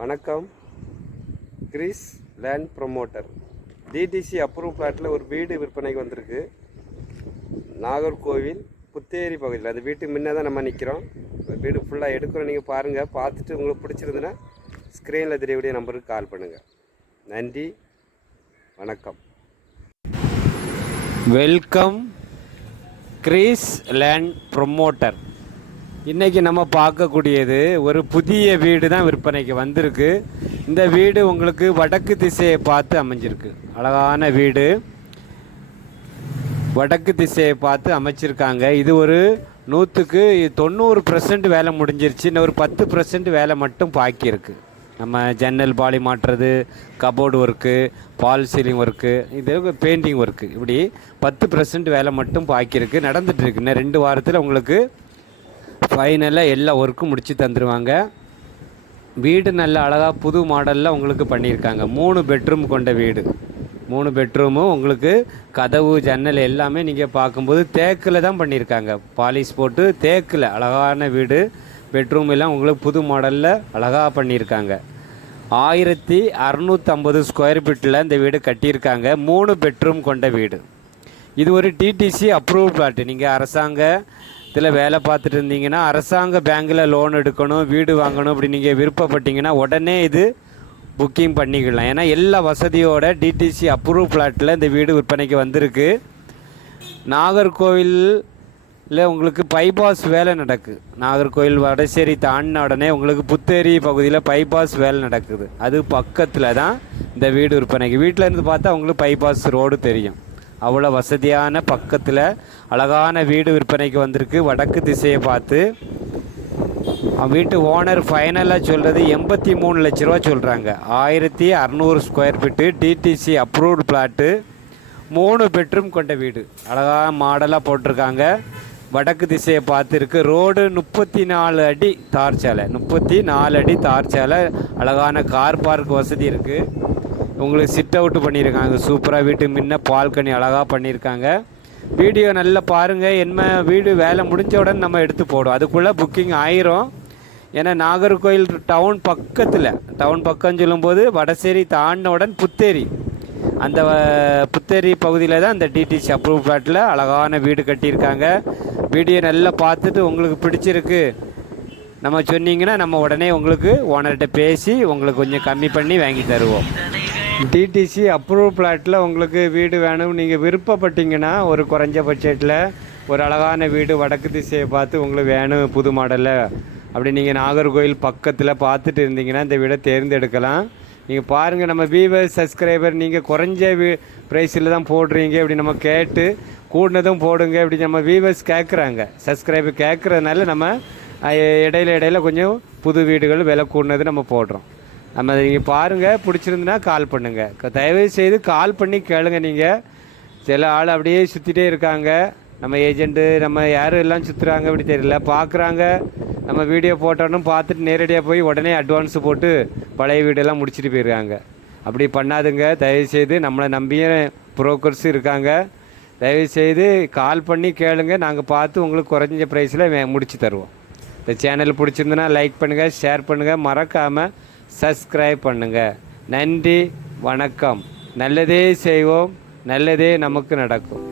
வணக்கம். கிரீஸ் land promoter. DTC approve பிளாட்டில் ஒரு வீடு விற்பனைக்கு வந்திருக்கு. நாகர்கோவில் புத்தேரி பகுதியில். அந்த வீட்டுக்கு முன்னே தான் நம்ம நிற்கிறோம். வீடு ஃபுல்லாக எடுக்கிறோம். நீங்கள் பாருங்கள். பார்த்துட்டு உங்களுக்கு பிடிச்சிருந்துன்னா ஸ்க்ரீனில் தெரியக்கூடிய நம்பருக்கு கால் பண்ணுங்கள். நன்றி, வணக்கம். Welcome Greece land promoter. இன்றைக்கி நம்ம பார்க்கக்கூடியது ஒரு புதிய வீடு தான் விற்பனைக்கு வந்திருக்கு. இந்த வீடு உங்களுக்கு வடக்கு திசையை பார்த்து அமைஞ்சிருக்கு. அழகான வீடு, வடக்கு திசையை பார்த்து அமைச்சிருக்காங்க. இது ஒரு 90% வேலை முடிஞ்சிருச்சு. இன்னும் ஒரு 10% வேலை மட்டும் பாக்கியிருக்கு. நம்ம ஜன்னல் பாலி மாட்டுறது, கபோர்டு ஒர்க்கு, பால் சீலிங் ஒர்க்கு, இது பெயிண்டிங் ஒர்க்கு, இப்படி 10% வேலை மட்டும் பாக்கியிருக்கு. நடந்துகிட்ருக்கு. இன்னும் 2 வாரத்தில் உங்களுக்கு ஃபைனலாக எல்லா ஒர்க்கும் முடித்து தந்துடுவாங்க. வீடு நல்ல அழகாக புது மாடலில் உங்களுக்கு பண்ணியிருக்காங்க. 3 பெட்ரூம் கொண்ட வீடு. 3 பெட்ரூமும் உங்களுக்கு கதவு ஜன்னல் எல்லாமே நீங்கள் பார்க்கும்போது தேக்கில் தான் பண்ணியிருக்காங்க. பாலிஷ் போட்டு தேக்கில் அழகான வீடு. பெட்ரூம் எல்லாம் உங்களுக்கு புது மாடலில் அழகாக பண்ணியிருக்காங்க. 1650 ஸ்கொயர் ஃபீட்டில் இந்த வீடு கட்டியிருக்காங்க. 3 பெட்ரூம் கொண்ட வீடு. இது ஒரு டிடிசி அப்ரூவ் பிளாட்டு. நீங்கள் அரசாங்கத்தில் வேலை பார்த்துட்டு இருந்தீங்கன்னா, அரசாங்க பேங்கில் லோன் எடுக்கணும், வீடு வாங்கணும், இப்படி நீங்கள் விருப்பப்பட்டீங்கன்னா உடனே இது புக்கிங் பண்ணிக்கலாம். ஏன்னா எல்லா வசதியோட டிடிசி அப்ரூவ் பிளாட்டில் இந்த வீடு விற்பனைக்கு வந்திருக்கு. நாகர்கோவிலில் உங்களுக்கு பைபாஸ் வேலை நடக்குது. நாகர்கோவில் வடசேரி தாண்டின உடனே உங்களுக்கு புத்தேரி பகுதியில் பைபாஸ் வேலை நடக்குது. அது பக்கத்தில் தான் இந்த வீடு விற்பனைக்கு. வீட்டில் இருந்து பார்த்தா உங்களுக்கு பைபாஸ் ரோடு தெரியும். அவ்வளோ வசதியான பக்கத்தில் அழகான வீடு விற்பனைக்கு வந்திருக்கு. வடக்கு திசையை பார்த்து. வீட்டு ஓனர் ஃபைனலாக சொல்கிறது 83 லட்ச ரூபா சொல்கிறாங்க. 1600 square feet, DTC approved flat, 3 bedroom கொண்ட வீடு. அழகாக மாடலாக போட்டிருக்காங்க. வடக்கு திசையை பார்த்து இருக்குது. ரோடு 34 அடி தார் சாலை. 34 அடி தார் சாலை. அழகான கார் பார்க் வசதி இருக்குது. உங்களுக்கு சிட் அவுட்டு பண்ணியிருக்காங்க. சூப்பராக வீட்டுக்கு முன்ன பால்கனி அழகாக பண்ணியிருக்காங்க. வீடியோ நல்லா பாருங்கள். என்ன வீடு வேலை முடிஞ்ச உடனே நம்ம எடுத்து போடும். அதுக்குள்ளே புக்கிங் ஆயிரும். ஏன்னா நாகர்கோவில் டவுன் பக்கம் சொல்லும்போது வடசேரி தாண்டினவுடன் புத்தேரி, அந்த புத்தேரி பகுதியில் தான் இந்த டிடிசி அப்ரூவ் பிளாட்டில் அழகான வீடு கட்டியிருக்காங்க. வீடியோ நல்லா பார்த்துட்டு உங்களுக்கு பிடிச்சிருக்கு நம்ம சொன்னீங்கன்னா நம்ம உடனே உங்களுக்கு ஓனர்கிட்ட பேசி உங்களுக்கு கொஞ்சம் கம்மி பண்ணி வாங்கி தருவோம். டிடிசி அப்ரூவ் பிளாட்டில் உங்களுக்கு வீடு வேணும் நீங்கள் விருப்பப்பட்டீங்கன்னா ஒரு குறைஞ்ச பட்ஜெட்டில் ஒரு அழகான வீடு வடக்கு திசையை பார்த்து உங்களுக்கு வேணும் புது மாடலில் அப்படி நீங்கள் நாகர்கோவில் பக்கத்தில் பார்த்துட்டு இருந்தீங்கன்னா இந்த வீடை தேர்ந்தெடுக்கலாம். நீங்கள் பாருங்கள், நம்ம வியூவர்ஸ் சப்ஸ்கிரைபர் நீங்கள் குறைஞ்ச ப்ரைஸில் தான் போடுறீங்க, இப்படி நம்ம கேட்டு கூடினதும் போடுங்க இப்படி நம்ம வியூவர்ஸ் கேட்குறாங்க. சப்ஸ்கிரைபர் கேட்குறதுனால நம்ம இடையில கொஞ்சம் புது வீடுகள் விலை கூடினது நம்ம போடுறோம். நம்ம நீங்கள் பாருங்கள், பிடிச்சிருந்துன்னா கால் பண்ணுங்கள். தயவு செய்து கால் பண்ணி கேளுங்க. நீங்கள் சில ஆள் அப்படியே சுற்றிட்டே இருக்காங்க. நம்ம ஏஜெண்ட்டு நம்ம யாரும் எல்லாம் சுற்றுறாங்க அப்படி தெரியல. பார்க்குறாங்க நம்ம வீடியோ போட்டோன்னு பார்த்துட்டு நேரடியாக போய் உடனே அட்வான்ஸு போட்டு பழைய வீடெல்லாம் முடிச்சுட்டு போயிருக்காங்க. அப்படி பண்ணாதுங்க. தயவுசெய்து நம்மளை நம்பிய புரோக்கர்ஸும் இருக்காங்க. தயவுசெய்து கால் பண்ணி கேளுங்க. நாங்கள் பார்த்து உங்களுக்கு குறைஞ்ச ப்ரைஸில் முடிச்சு தருவோம். இந்த சேனல் பிடிச்சிருந்துன்னா லைக் பண்ணுங்கள், ஷேர் பண்ணுங்கள், மறக்காமல் சப்ஸ்கிரைப் பண்ணுங்கள். நன்றி, வணக்கம். நல்லதே செய்வோம், நல்லதே நமக்கு நடக்கும்.